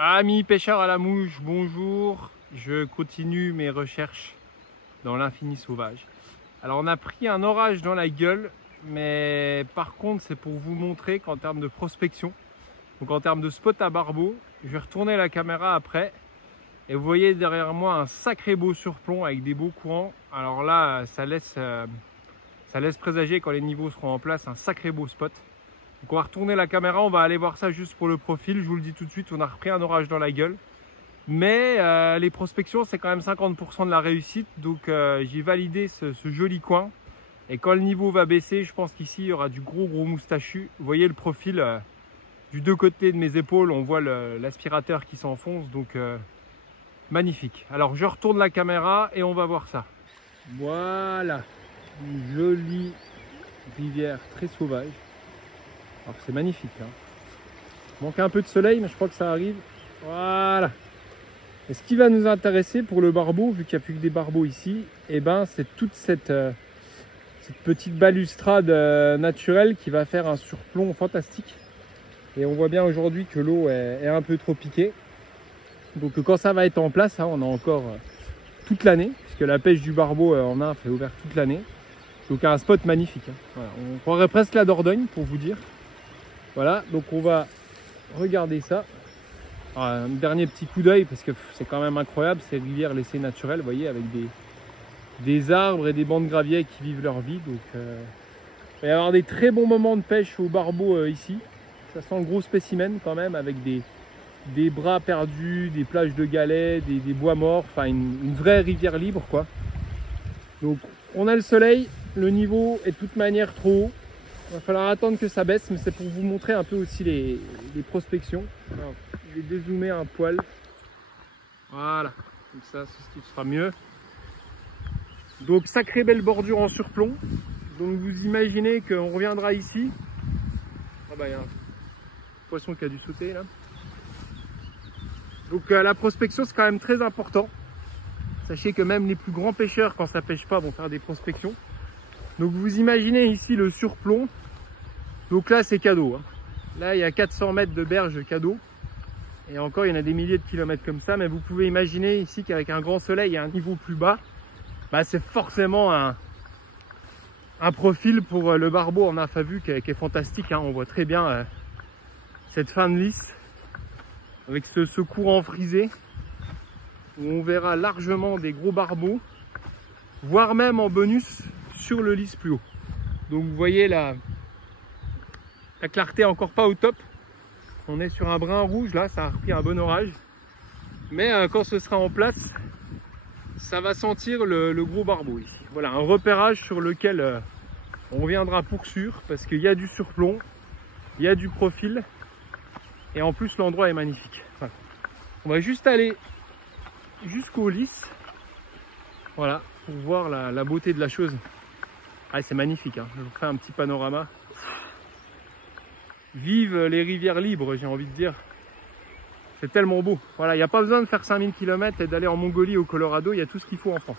Amis pêcheurs à la mouche, bonjour. Je continue mes recherches dans l'infini sauvage. Alors on a pris un orage dans la gueule, mais par contre c'est pour vous montrer qu'en termes de prospection, donc en termes de spot à barbeau, je vais retourner la caméra après. Et vous voyez derrière moi un sacré beau surplomb avec des beaux courants. Alors là, ça laisse présager quand les niveaux seront en place un sacré beau spot. Donc on va retourner la caméra, on va aller voir ça juste pour le profil. Je vous le dis tout de suite, on a repris un orage dans la gueule. Mais les prospections, c'est quand même 50% de la réussite. Donc j'ai validé ce joli coin. Et quand le niveau va baisser, je pense qu'ici, il y aura du gros moustachu. Vous voyez le profil du deux côtés de mes épaules, on voit l'aspirateur qui s'enfonce. Donc magnifique. Alors je retourne la caméra et on va voir ça. Voilà, une jolie rivière très sauvage. Alors c'est magnifique, hein. Il manque un peu de soleil, mais je crois que ça arrive. Voilà. Et ce qui va nous intéresser pour le barbeau, vu qu'il n'y a plus que des barbeaux ici, eh ben, c'est toute cette petite balustrade naturelle qui va faire un surplomb fantastique. Et on voit bien aujourd'hui que l'eau est un peu trop piquée. Donc quand ça va être en place, hein, on a encore toute l'année, puisque la pêche du barbeau en nymphe est ouverte toute l'année. Donc un spot magnifique, hein. Voilà. On croirait presque la Dordogne pour vous dire. Voilà, donc on va regarder ça. Alors, un dernier petit coup d'œil parce que c'est quand même incroyable ces rivières laissées naturelles, vous voyez, avec des arbres et des bancs de gravier qui vivent leur vie. Donc il va y avoir des très bons moments de pêche au barbeau ici. Ça sent le gros spécimen quand même, avec des bras perdus, des plages de galets, des bois morts, enfin une vraie rivière libre quoi. Donc on a le soleil, le niveau est de toute manière trop haut. Il va falloir attendre que ça baisse, mais c'est pour vous montrer un peu aussi les prospections. Alors, je vais dézoomer un poil. Voilà, comme ça, c'est ce qui sera mieux. Donc, sacrée belle bordure en surplomb. Donc, vous imaginez qu'on reviendra ici. Ah bah, il y a un poisson qui a dû sauter là. Donc, la prospection, c'est quand même très important. Sachez que même les plus grands pêcheurs, quand ça pêche pas, vont faire des prospections. Donc vous imaginez ici le surplomb. Donc là c'est cadeau, hein. Là il y a 400 mètres de berge cadeau. Et encore il y en a des milliers de kilomètres comme ça. Mais vous pouvez imaginer ici qu'avec un grand soleil et un niveau plus bas, bah, c'est forcément un profil pour le barbeau en nymphe à vue qui est fantastique, hein. On voit très bien cette fin de lisse avec ce courant frisé où on verra largement des gros barbeaux, voire même en bonus sur le lisse plus haut. Donc vous voyez la clarté encore pas au top. On est sur un brin rouge là, ça a repris un bon orage. Mais quand ce sera en place, ça va sentir le gros barbeau ici. Voilà, un repérage sur lequel on reviendra pour sûr, parce qu'il y a du surplomb, il y a du profil, et en plus l'endroit est magnifique. Voilà. On va juste aller jusqu'au lisse, voilà, pour voir la beauté de la chose. Ah, c'est magnifique, hein. Je vous ferai un petit panorama. Vive les rivières libres, j'ai envie de dire. C'est tellement beau. Voilà, il n'y a pas besoin de faire 5000 km et d'aller en Mongolie ou au Colorado, il y a tout ce qu'il faut en France.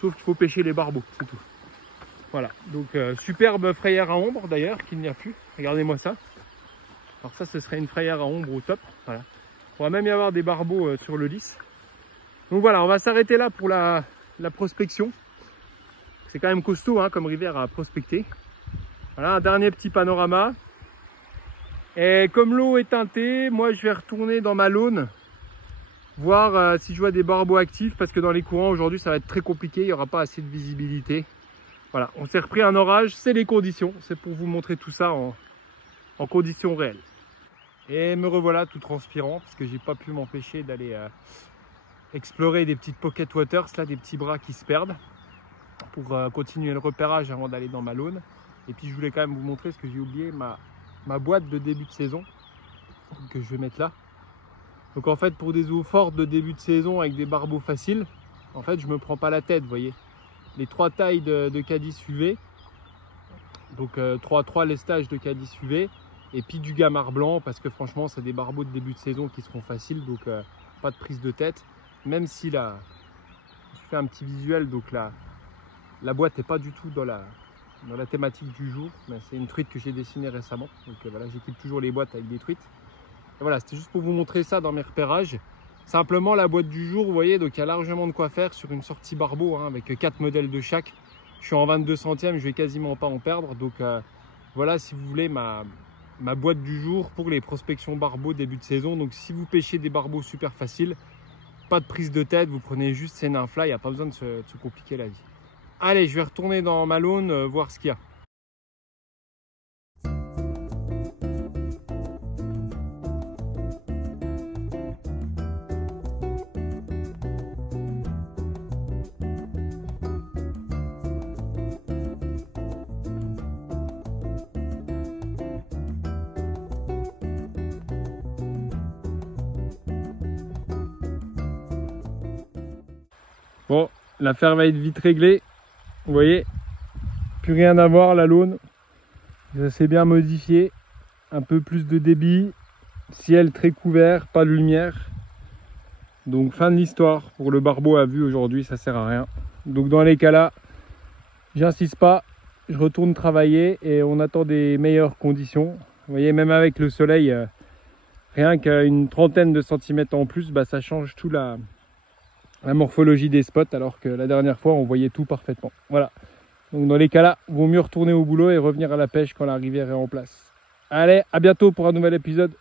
Sauf qu'il faut pêcher les barbeaux, c'est tout. Voilà, donc superbe frayère à ombre d'ailleurs, qu'il n'y a plus. Regardez-moi ça. Alors ça, ce serait une frayère à ombre au top. Voilà. On va même y avoir des barbeaux sur le lisse. Donc voilà, on va s'arrêter là pour la prospection. C'est quand même costaud, hein, comme rivière à prospecter. Voilà, un dernier petit panorama. Et comme l'eau est teintée, moi je vais retourner dans ma laune, voir si je vois des barbeaux actifs, parce que dans les courants aujourd'hui ça va être très compliqué, il n'y aura pas assez de visibilité. Voilà, on s'est repris un orage, c'est les conditions, c'est pour vous montrer tout ça en conditions réelles. Et me revoilà tout transpirant, parce que j'ai pas pu m'empêcher d'aller explorer des petites pocket waters, là, des petits bras qui se perdent, pour continuer le repérage avant d'aller dans ma laune. Et puis je voulais quand même vous montrer, ce que j'ai oublié, ma boîte de début de saison que je vais mettre là. Donc en fait, pour des eaux fortes de début de saison avec des barbeaux faciles, en fait je me prends pas la tête, vous voyez. Les 3 tailles de Cadiz UV, donc 3 lestages de Cadiz UV, et puis du gamard blanc, parce que franchement c'est des barbeaux de début de saison qui seront faciles, donc pas de prise de tête. Même si là, je fais un petit visuel, donc la boîte n'est pas du tout dans la thématique du jour, mais c'est une truite que j'ai dessinée récemment. Donc voilà, j'équipe toujours les boîtes avec des truites. voilà, c'était juste pour vous montrer ça dans mes repérages. Simplement la boîte du jour, vous voyez, donc il y a largement de quoi faire sur une sortie Barbeau, hein, avec 4 modèles de chaque. Je suis en 22 centièmes, je vais quasiment pas en perdre. Donc voilà, si vous voulez ma boîte du jour pour les prospections Barbeau début de saison. Donc si vous pêchez des Barbeaux super faciles, pas de prise de tête, vous prenez juste ces nymphes là, il n'y a pas besoin de se compliquer la vie. Allez, je vais retourner dans ma laune, voir ce qu'il y a. Bon, l'affaire va être vite réglée. Vous voyez, plus rien à voir la laune. Ça s'est bien modifié. Un peu plus de débit. Ciel très couvert, pas de lumière. Donc fin de l'histoire pour le Barbeau à vue aujourd'hui, ça sert à rien. Donc dans les cas là, j'insiste pas. Je retourne travailler et on attend des meilleures conditions. Vous voyez, même avec le soleil, rien qu'une trentaine de centimètres en plus, bah, ça change tout la morphologie des spots, alors que la dernière fois on voyait tout parfaitement. Voilà, donc dans les cas là, il vaut mieux retourner au boulot et revenir à la pêche quand la rivière est en place. Allez, à bientôt pour un nouvel épisode.